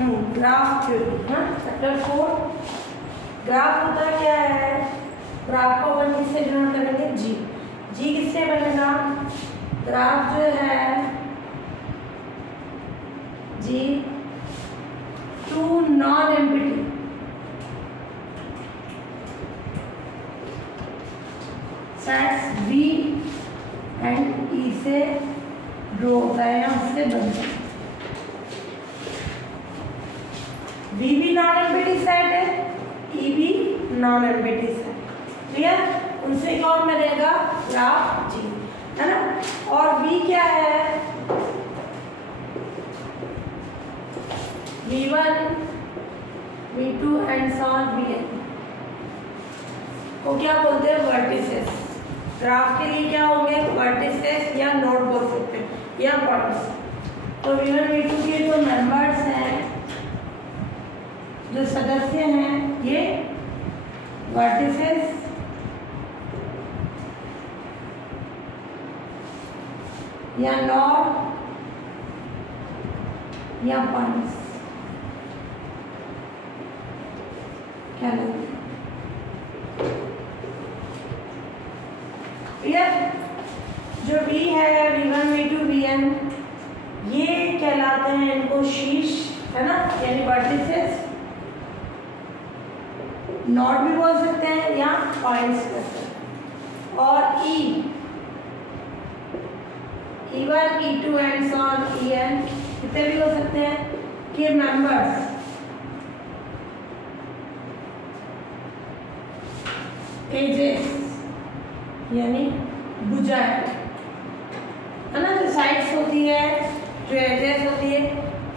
Graph theory. Chapter 4 graph होता क्या है? ग्राफ को अपन किससे डिनोट करेंगे? जी। जी किससे बनेगा? ग्राफ जो है G two non empty sets V and E से ड्रॉ होता है या उससे बनता है। V भी नॉन एम्प्टी सेट है, E भी नॉन एम्प्टी सेट। क्लियर? उनसे कौन बनेगा? ग्राफ G, है ना। और V क्या है? V1 V2 and so on Vn को क्या बोलते हैं? वर्टिसेस। ग्राफ के लिए क्या होंगे? वर्टिसेस या नोड बोल सकते हैं या पॉइंट्स। तो V1 V2 के जो मेंबर्स हैं, जो सदस्य हैं, ये वर्टिसेस या नोड या पॉइंट्स क्या लगता है? जो V है V1 V2 Vn ये कहलाते हैं, इनको शीर्ष, है ना, यानी वर्टिसेस। नोड भी बोल सकते हैं या पॉइंट्स कर सकते हैं। और E1 E2 and so on En कितने भी हो सकते हैं के मेंबर्स एजेस यानी भुजाएं, है ना। जो साइड्स होती है, जो एजेस होती है,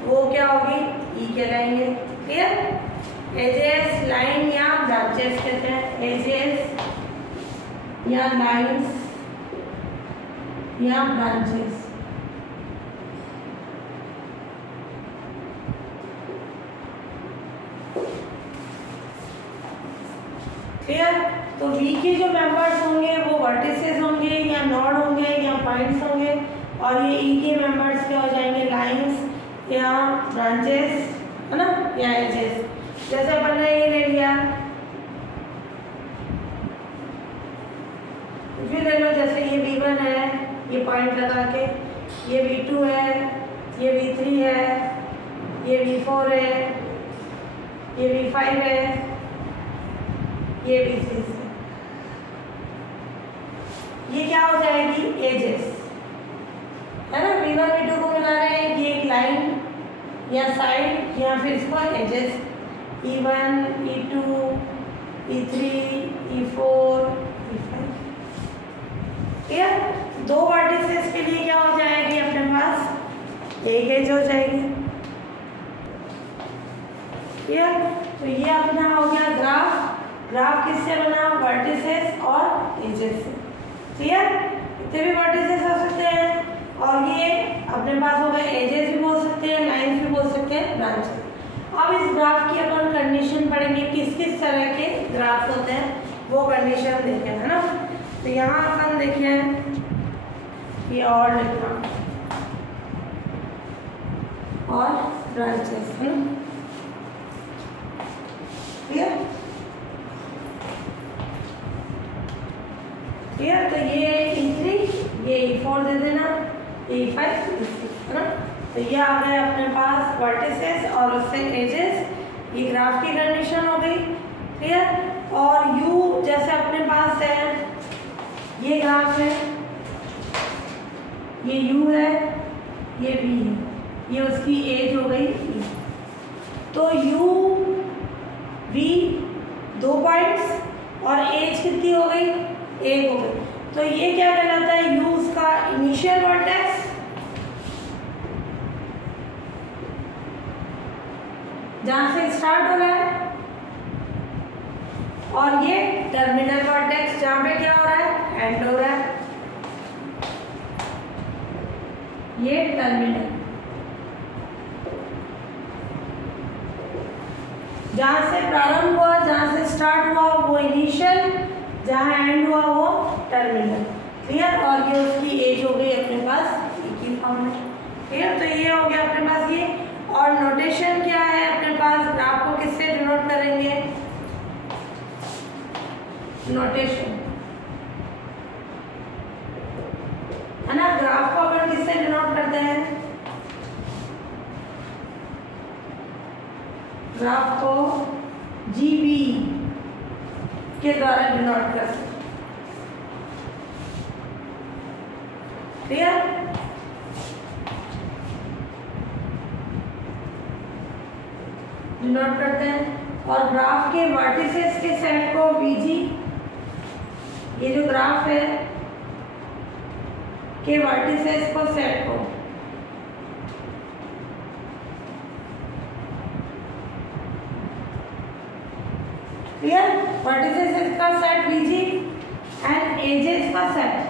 वो क्या होगी? ई कहलाएंगे। क्लियर? एजेस, लाइन या ब्रांचेस कहते हैं। एजेस या लाइंस या ब्रांचेस। क्लियर? तो V के जो मेंबर्स होंगे वो वर्टिसेस होंगे या नोड होंगे या पॉइंट्स होंगे, और ये E के मेंबर्स क्या हो जाएंगे? लाइंस या ब्रांचेस, है ना, या एजेस। जैसे अपन ने ये ले लिया, कुछ भी ले लो, जैसे ये V1 है, ये पॉइंट लगा के, ये V2 है, ये V3 है, ये V4 है, ये V5 है, ये V6 है। ये क्या हो जाएगी? एजेस, है ना। V1 V2 को मिला रहे हैं, ये एक लाइन या साइड या फिर इसको edges. E1 E2 E3 E4 E5। Clear? दो वर्टिसेस के लिए क्या हो जाएगी अपने पास? एक एज हो जाएगी। क्लियर? तो ये अपना हो गया ग्राफ। ग्राफ किससे बना? वर्टिसेस और एजेस से। क्लियर? इतने भी वर्टिसेस हो सकते हैं, और ये अपने पास हो गए एजेस भी बोल सकते हैं, लाइंस भी बोल सकते हैं, ब्रांचेस। अब इस ग्राफ की अपन कंडीशन पढ़ेंगे, किस किस तरह के ग्राफ होते हैं वो कंडीशन देखें, है ना। तो यहाँ अपन देखें, ये और लिखना और ब्रांचेस, है ना। क्लियर? क्लियर? तो ये E3, ये E4 दे देना, E5 E6, है ना। तो ये आ गए अपने पास वर्टिसेस और उससे एजेस। ये ग्राफ की कंडीशन हो गई। क्लियर? और U जैसे अपने पास है, ये ग्राफ है, ये U है, ये V है, ये उसकी एज हो गई E। तो U V दो पॉइंट्स और एज कितनी हो गई? एक हो गई। तो ये क्या कहलाता है? U उसका इनिशियल वर्टेक्स, जहां से स्टार्ट हो रहा है, और ये टर्मिनल वर्टेक्स, जहां पे क्या हो रहा है? एंड हो रहा है। ये टर्मिनल, जहां से प्रारंभ हुआ, जहां से स्टार्ट हुआ वो इनिशियल, जहां एंड हुआ वो टर्मिनल। क्लियर? और ये उसकी एज हो गई अपने पास एक ही फॉर्म में। क्लियर? तो ये हो गया अपने पास ये। और नोटेशन क्या है नोटेशन है ना। ग्राफ को अपन किससे डिनोट करते हैं? ग्राफ को GB के द्वारा डिनोट करते हैं। क्लियर? डिनोट करते हैं। और ग्राफ के वर्टिसेस के सेट को VG, ये जो ग्राफ है के वर्टिसेस को सेट को क्लियर, वर्टिसेस का सेट VG एंड एजेस का सेट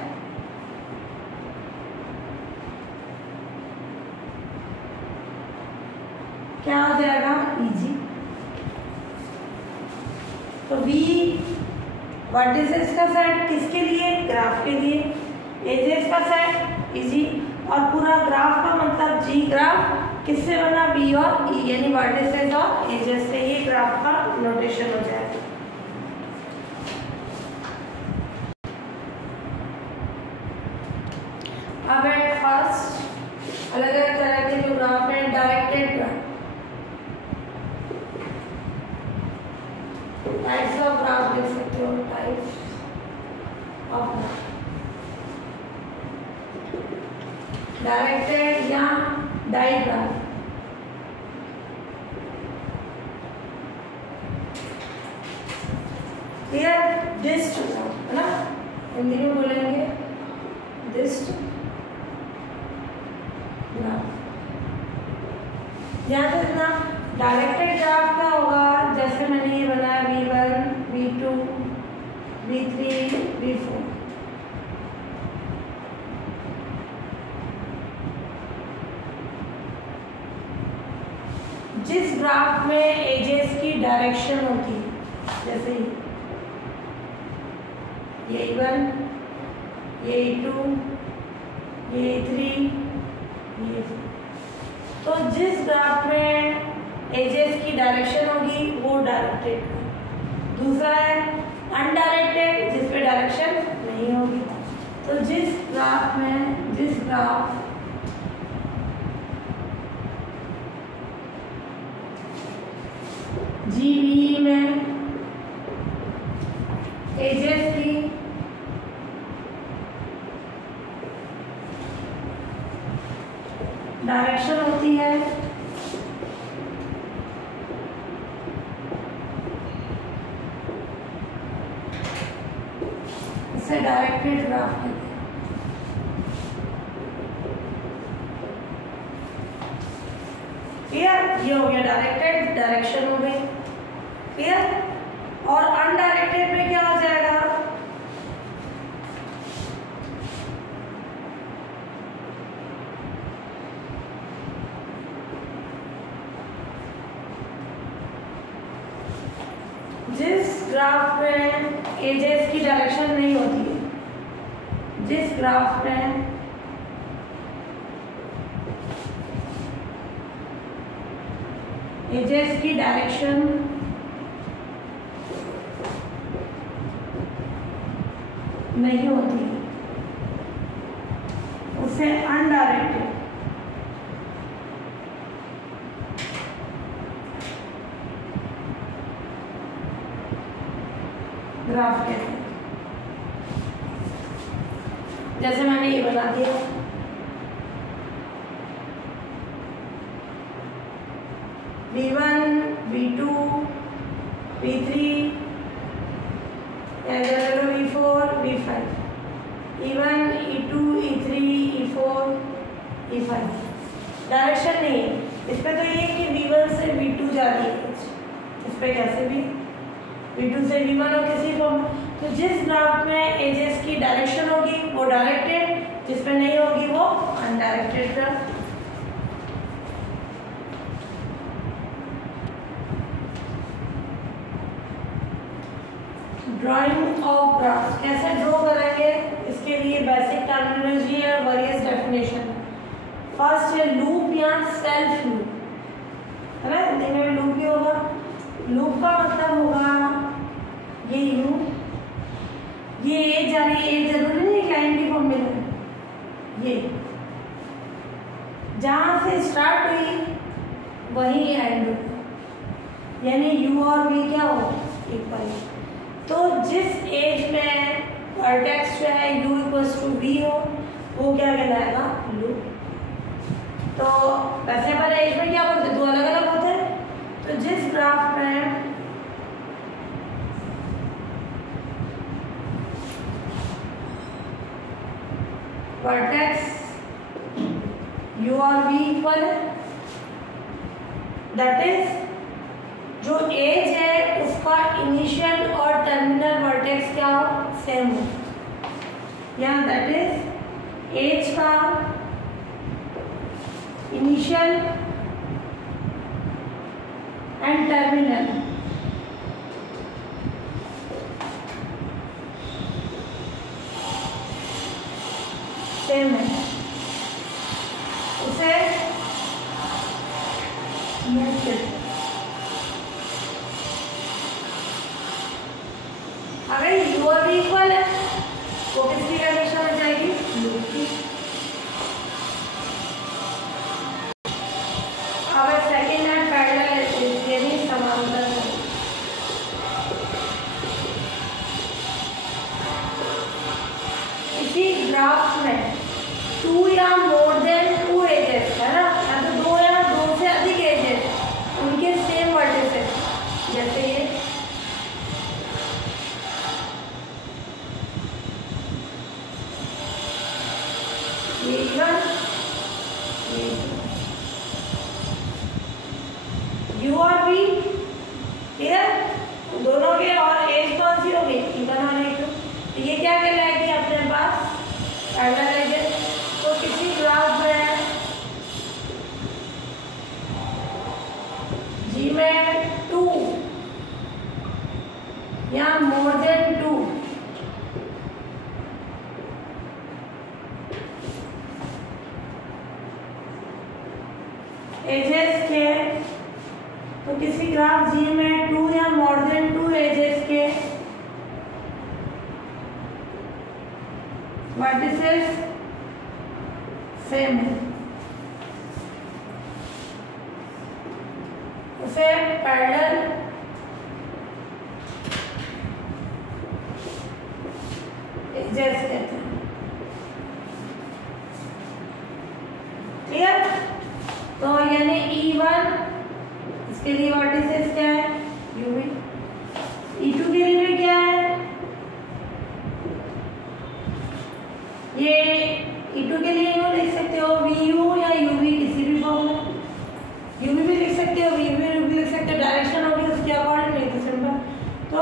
क्या हो जाएगा? EG। तो V वर्टिसेस का सेट किसके लिए? ग्राफ के लिए। एजेस का सेट EG। और पूरा ग्राफ का मतलब G ग्राफ किससे बना? V और E, यानी वर्टिसेस और एजेस से ये ग्राफ का नोटेशन हो जाएगा। अब एट फर्स्ट अलग अलग तरह के जो ग्राफ है, directed graph, types of graph देख सकते हो, टाइप्स ऑफ ग्राफ, डायरेक्टेड या डाइग्राफ। क्लियर? डिस्ट ग्राफ है ना, हिंदी में बोलेंगे डिस्ट ग्राफ। ध्यान रखना, डायरेक्टेड ग्राफ क्या होगा? जैसे मैंने ये बनाया V1, V2, V3, V4। जिस ग्राफ में एजेस की डायरेक्शन होती है, जैसे ये A1, ये A2, ये A3, ये, तो जिस ग्राफ में एजेस की डायरेक्शन होगी वो डायरेक्टेड। दूसरा है अनडायरेक्टेड, जिस पे डायरेक्शन नहीं होगी। तो जिस ग्राफ GB में एजेस की डायरेक्शन होती है, इसे डायरेक्टेड ग्राफ कहते हैं। क्लियर? ये हो गया डायरेक्टेड, डायरेक्शन हो गई। क्लियर? और अनडायरेक्टेड में क्या हो जाएगा? जिस ग्राफ में एजेस की डायरेक्शन नहीं होती है, जिस ग्राफ में एजेस की डायरेक्शन नहीं होती, उसे अनडायरेक्टेड ग्राफ कहते हैं। जैसे मैंने ये बना दिया, V1, V2, V3, V4, V5, E1, E2, E3, E4, E5। Direction नहीं है इस पे। तो ये कि V1 से V2 जा रही है, इस पे कैसे भी V2 से V1 और किसी फॉर्म। तो जिस ग्राफ में एजेस की डायरेक्शन होगी वो डायरेक्टेड, जिस पे नहीं होगी वो undirected graph. Drying of graph कैसे ड्रॉ करेंगे, इसके लिए बेसिक टर्मिनोलॉजी है, वेरियस डेफिनेशन। फर्स्ट है लूप या सेल्फ लूप, है ना, हिंदी में लूप ही होगा। लूप का मतलब होगा ये U ये एज जा रही है, एज जरूरी नहीं लाइन की फॉर्म में है, ये जहां से स्टार्ट हुई वही एंड हो, यानी यू और वी क्या हो इक्वल। तो जिस एज में वर्टेक्स जो है u इक्वल्स टू वी हो वो क्या कहलाएगा, लूप। तो वैसे पर एज में क्या बोलते हैं, दो अलग अलग होते हैं। तो जिस ग्राफ में वर्टेक्स u और v इक्वल है, दैट इज जो एज है उसका इनिशियल और टर्मिनल वर्टेक्स क्या हो, सेम हो, या दैट इज एज का इनिशियल एंड टर्मिनल सेम है, उसे लूप कहते हैं। अगर u और v इक्वल है वो किसकी कंडीशन में जाएगी, लूप की। अब सेकेंड है पैरेलल, यानी समांतर है। इसी ग्राफ में टू या मोर देन टू एजेस है ना, या तो दो या दो से अधिक एजेस उनके सेम वर्टिसेस, जैसे यू और वी दोनों के, और एज कौन सी होगी, इवन और एक। तो ये क्या कहलाएगी अपने पास पैरेलल एजेस। तो किसी ग्राफ में जी में टू या मोर देन टू एजेस के, तो किसी ग्राफ जी में टू या मोर देन टू एजेस के वर्टिसेस सेम है, उसे पैरेलल एजेस कहते हैं। क्लियर। तो यानी E1 इसके लिए वर्टिसेस क्या है, UV। E2 के लिए क्या है, ये E2 के लिए यूँ लिख सकते हो VU या UV, किसी भी फॉर्म में UV भी लिख सकते हो, VV भी लिख सकते हो, डायरेक्शन होगी उसके अकॉर्डिंग, नहीं तो सिंपल। तो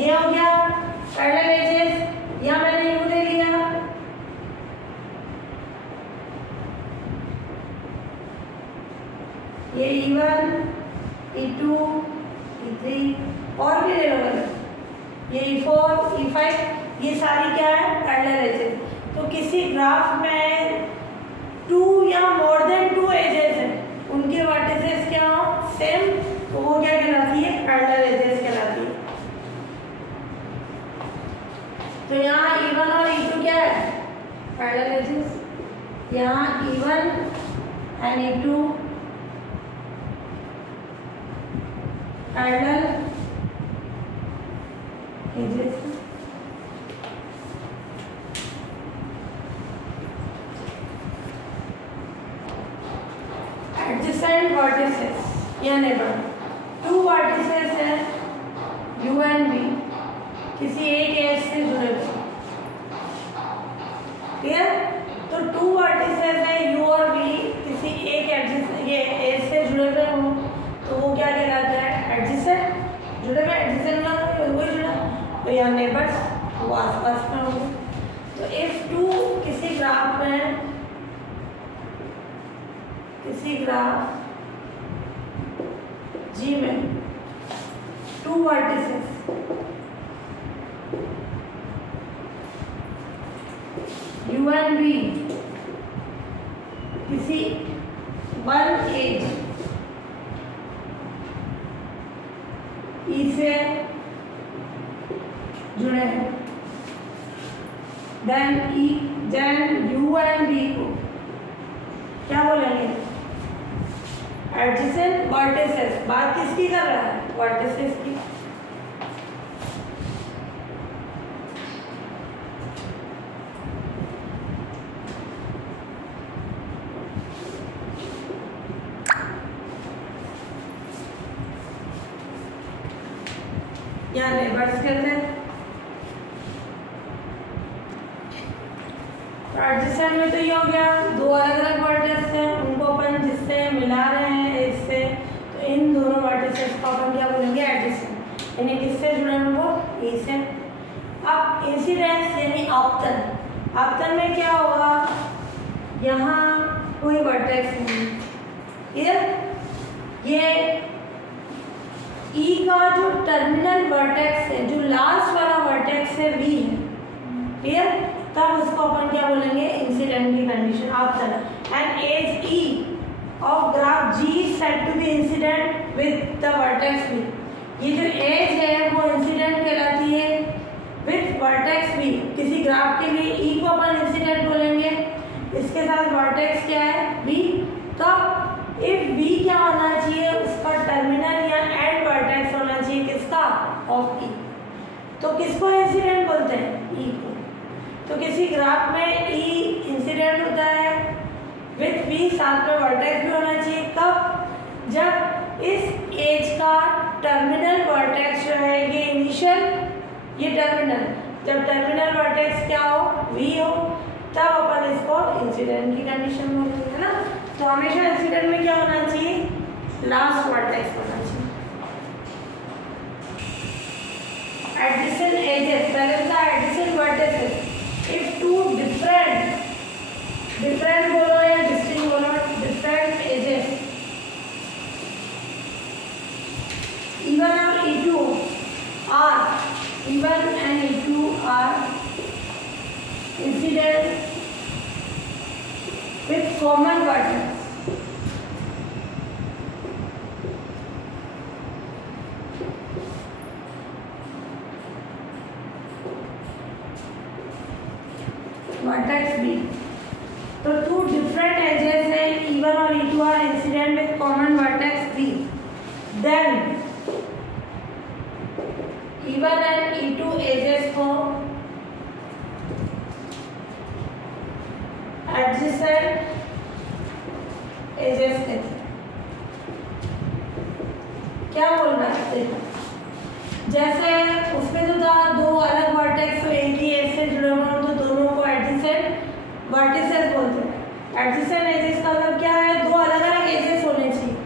ये हो गया पैरेलल एजेस, या मैंने U ले लिया, ये E1 E2 E3 और भी ले लो अगर, ये E4 E5, ये सारी क्या है पैरेलल एजेस। तो किसी ग्राफ में टू या मोर देन टू एजेस हैं, उनके वर्टिसेस क्या हो सेम, तो वो क्या कहलाती है, पैरेलल एजेस कहलाती है। तो यहाँ E1 और E2 क्या है, पैरेलल एजेस। यहाँ E1 and E2 parallel edges. Adjacent vertices या नेबर, टू वर्टिसेस है U एंड V, किसी एक एज से जुड़े हुए। क्लियर। तो टू वर्टिसेस है U और V, किसी एक एज से जुड़े हुए हों तो वो क्या कहलाता है, एडजेसेंट। जुड़े हुए एडजेसेंट मतलब वही जुड़ा, तो यहाँ नेबर्स वो आसपास में होंगे। तो इफ टू किसी ग्राफ में, किसी ग्राफ G में two vertices U and V, किसी वन एज E से जुड़े हैं, देन यू एंड बी को क्या बोलेंगे? Adjacent vertices. बात किसकी कर रहा है? वर्टिसेस की। या नेबर्स कहते हैं। एडजेसेंट में तो ये हो गया, दो अलग अलग वर्टिसेस हैं, उनको अपन जिससे मिला रहे हैं इससे, तो इन दोनों वर्टिसेस को अपन क्या बोलेंगे? एडजेसेंट। यानी किससे जुड़े हैं वो? ए से। अब इंसिडेंस यानी आपतन। आपतन में क्या होगा? यहाँ कोई वर्टेक्स नहीं, ये ई का जो टर्मिनल वर्टेक्स है, जो लास्ट वाला वर्टेक्स है, वी है। क्लियर? तब उसको अपन क्या बोलेंगे? इंसिडेंट की कंडीशन, आपतन। And edge E of graph G said to be incident with the vertex V. ये जो एज है वो इंसिडेंट कहलाती है विद वर्टेक्स वी। किसी ग्राफ के लिए ई को अपन इंसिडेंट बोलेंगे, इसके साथ वर्टेक्स क्या है? वी। तब इफ वी क्या होना चाहिए? उसका टर्मिनल या एंड वर्टेक्स होना चाहिए किसका? ऑफ ई। तो किसको इंसिडेंट बोलते हैं? ई को। तो किसी ग्राफ में ई इंसिडेंट होता है विथ वी, साथ में वर्टेक्स भी होना चाहिए। कब? जब इस एज का टर्मिनल वर्टेक्स जो है, ये इनिशियल, ये टर्मिनल, जब टर्मिनल वर्टेक्स क्या हो? वी हो, तब अपन इसको इंसिडेंट की कंडीशन बोलते हैं ना। तो हमेशा इंसिडेंट में क्या होना चाहिए? लास्ट वर्टेक्स होना चाहिए। एडजेसेंट एजेस, पहले था adjacent vertices. If two different बोलो या डिस्टिंक्ट बोलो, डिफरेंट एजेस, E1 और E2 are, E1 and E2 are incident with common vertex. Vertex B. तो two different edges है, E1 और E2 are incident with common vertex B. Then E1 and E2 edges को adjacent edges कहते हैं। क्या बोल रहा है? देखो, जैसे उसमें तो था दो अलग वर्टेक्स, तो एक ही एज से जुड़े हुए हो, तो दोनों को एडजेसेंट वर्टिसेस बोलते हैं। एडजेसेंट एजेस का मतलब क्या है? दो अलग अलग एजेस होने चाहिए।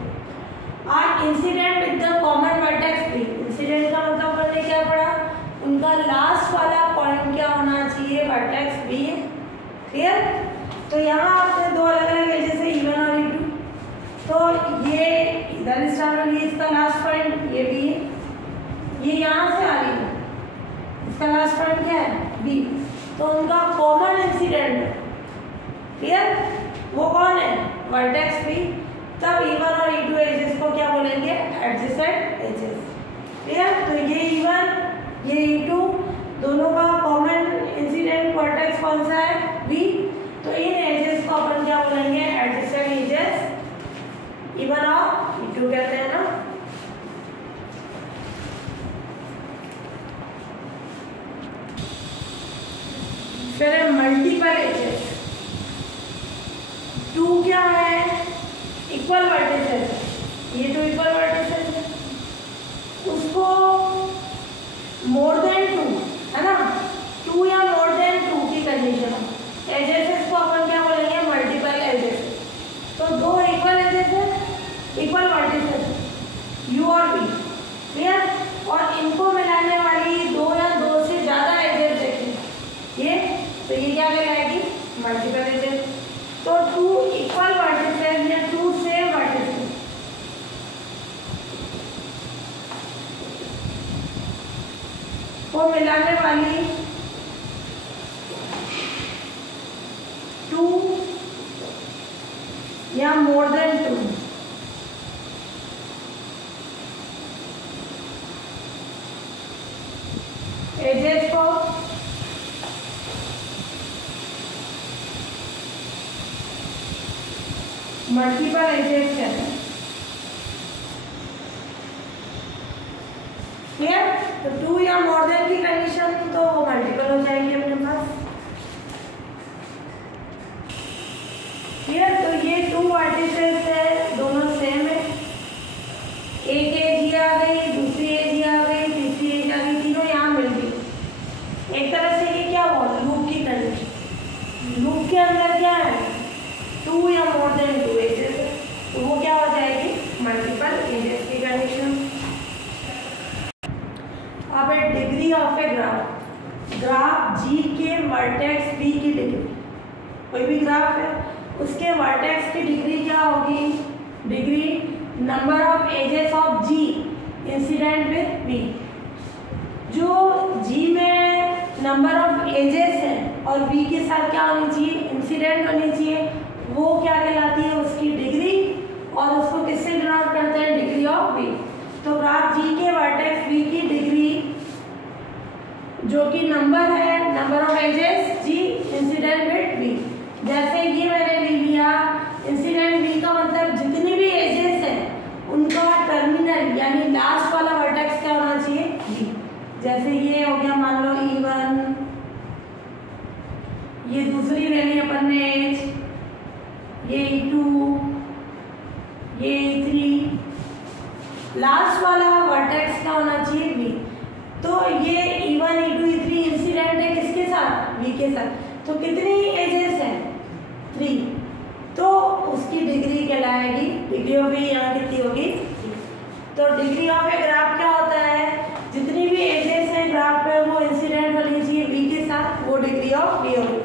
और incident with the common vertex भी। इंसिडेंट का मतलब हमने क्या पढ़ा? उनका लास्ट वाला पॉइंट क्या होना चाहिए? वर्टेक्स भी। क्लियर? तो यहाँ आपने दो अलग अलग एजेस है, E1 और E2। तो ये इधर स्टार्ट हो रही है, इसका लास्ट पॉइंट ये भी है, ये यहाँ से आ रही है, इसका लास्ट पॉइंट क्या है? बी। तो उनका कॉमन इंसिडेंट है। क्लियर? वो कौन है? Vertex B. तब E1 और E2 एजेस को क्या बोलेंगे? Adjacent edges. क्लियर? तो ये E1 ये E2 दोनों का कॉमन इंसिडेंट वर्टेक्स कौन सा है? बी। तो इन एजेस को अपन क्या बोलेंगे? एडजेसेंट एजेस E1 और E2 कहते हैं ना। फिर है मल्टीपल एजेस। टू क्या है? इक्वल वर्टिसेस, ये तो इक्वल वर्टिसेस है, उसको मोर देन टू है ना, टू या मोर देन टू की कंडीशन है। एजेस को अपन क्या बोलेंगे? Multiple edges. तो दो इक्वल एजेस है, इक्वल वर्टिसेस यू और बी। क्लियर? और इनको मिलाने वाली दो या दो से ज्यादा एजेस देखें ये, तो ये क्या कहलाएगी? Multiple edges. तो टू इक्वल वर्टिसेस या टू सेम वर्टिसेस को मिलाने वाली टू या मोर देन टू एजेस को मल्टीपल एजेस कहते हैं। क्लियर? तो 2 या मोर देन की कंडीशन तो वो मल्टीपल हो जाएगी अपने पास। क्लियर? तो ये 2 वर्टिसेस है, दोनों सेम है। एक एज ये आ गई, दूसरी एज ये आ गई, तीसरी एज आ गई, तीनों यहाँ मिल गई। एक तरह से ये क्या हुआ, लूप की कंडीशन। लूप के अंदर क्या है, 2 या मोर देन 2 एजेस है, तो वो क्या हो जाएगी, मल्टीपल एजेस की कंडीशन। अब है degree of a graph. Graph G के वर्टेक्स बी की डिग्री, कोई भी ग्राफ है उसके वर्टेक्स की डिग्री क्या होगी, degree number of edges of G incident with B. जो जी में नंबर ऑफ एजेस है और बी के साथ क्या होनी चाहिए, इंसिडेंट होनी चाहिए, वो क्या कहलाती है, उसकी डिग्री। और उसको किससे डिनोट करते हैं, डिग्री ऑफ बी। तो ग्राफ जी के वर्टेक्स बी की डिग्री जो कि नंबर है, number of edges G incident with B. जैसे ये मैंने ले लिया, इंसिडेंट बी का मतलब जितनी भी एजेस हैं उनका टर्मिनल यानी लास्ट वाला वर्टेक्स क्या होना चाहिए, बी। जैसे ये हो गया मान लो E1, ये दूसरी ले ली अपन ने एज, ये E2, ये E3, लास्ट वाला वर्टेक्स क्या होना चाहिए, बी। तो ये E1, E2, E3 इंसिडेंट है किसके साथ, बी के साथ। तो कितनी एजेस हैं, 3, तो उसकी डिग्री कहलाएगी, डिग्री ऑफ बी यहाँ कितनी होगी। तो डिग्री ऑफ ए ग्राफ क्या होता है, जितनी भी एजेस हैं ग्राफ पे वो इंसिडेंट होनी चाहिए बी के साथ, वो डिग्री ऑफ बी होगी।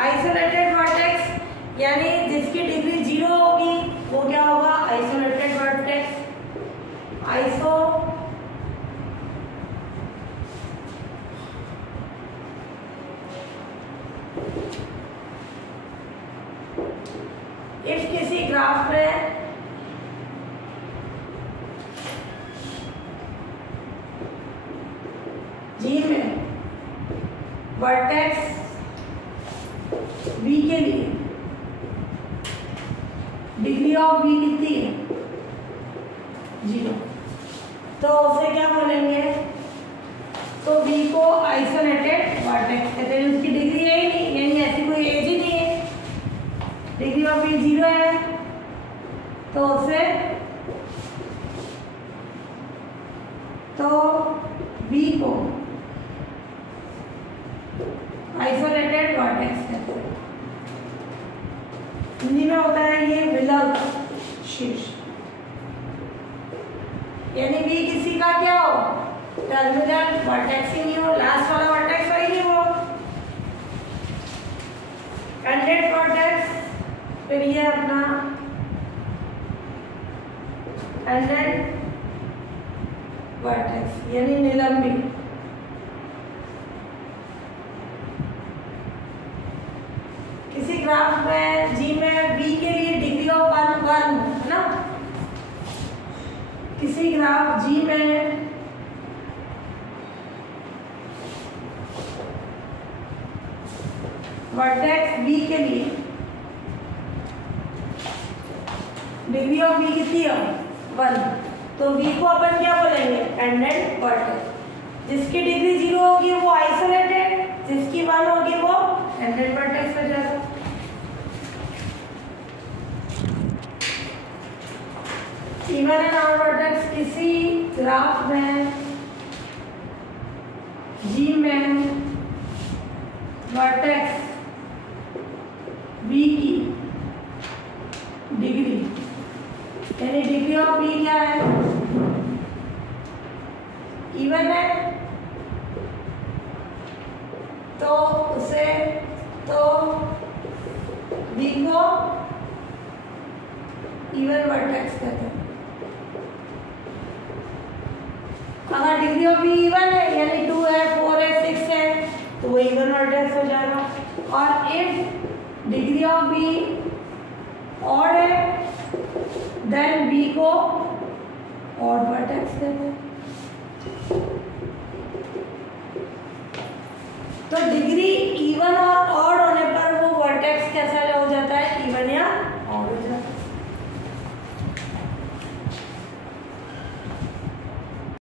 आइसोलेटेड वर्टेक्स यानी जिसकी डिग्री 0 होगी वो क्या होगा, आइसोलेटेड वर्टेक्स। आइसो इफ किसी ग्राफ में जी में वर्टेक्स बी के लिए डिग्री ऑफ बी कितनी है, 0, तो उसे क्या बोलेंगे, तो बी को आइसोलेटेड वर्टेक्स कहते हैं। उसकी डिग्री है ही नहीं, यानी ऐसी कोई एज ही नहीं है, डिग्री ऑफ बी 0 है, तो उसे तो बी को आइसोलेटेड वर्टेक्स कहते हैं। हिंदी में होता है ये विलग शीर्ष, यानी बी किसी का क्या हो, टर्मिनल वर्टेक्स ही नहीं हो, लास्ट वाला वर्टेक्स वही नहीं हो। कैंडिडेट वर्टेक्स, फिर ये अपना कैंडिडेट वर्टेक्स यानी निलंबी। किसी ग्राफ में जी में बी के लिए डिग्री ऑफ 1 है ना, किसी ग्राफ जी में वर्टेक्स बी के लिए डिग्री ऑफ बी कितनी है, 1, तो बी को अपन क्या बोलेंगे, कैंडिडेट वर्टेक्स। जिसकी डिग्री 0 होगी वो आइसोलेटेड, जिसकी 1 होगी वो कैंडिडेट वर्टेक्स हो जाएगा। इवन एंड ऑड वर्टेक्स किसी ग्राफ में जी में वर्टेक्स बी की डिग्री यानी डिग्री ऑफ बी क्या है, इवन है, तो उसे तो बी को इवन वर्टेक्स कहते हैं। अगर डिग्री ऑफ बी इवन है यानी 2 है, 4 है, 6 है, तो वो इवन वर्टेक्स हो जाएगा। और if degree of B odd है देन बी को ऑड वर्टेक्स कहते हैं। तो डिग्री इवन और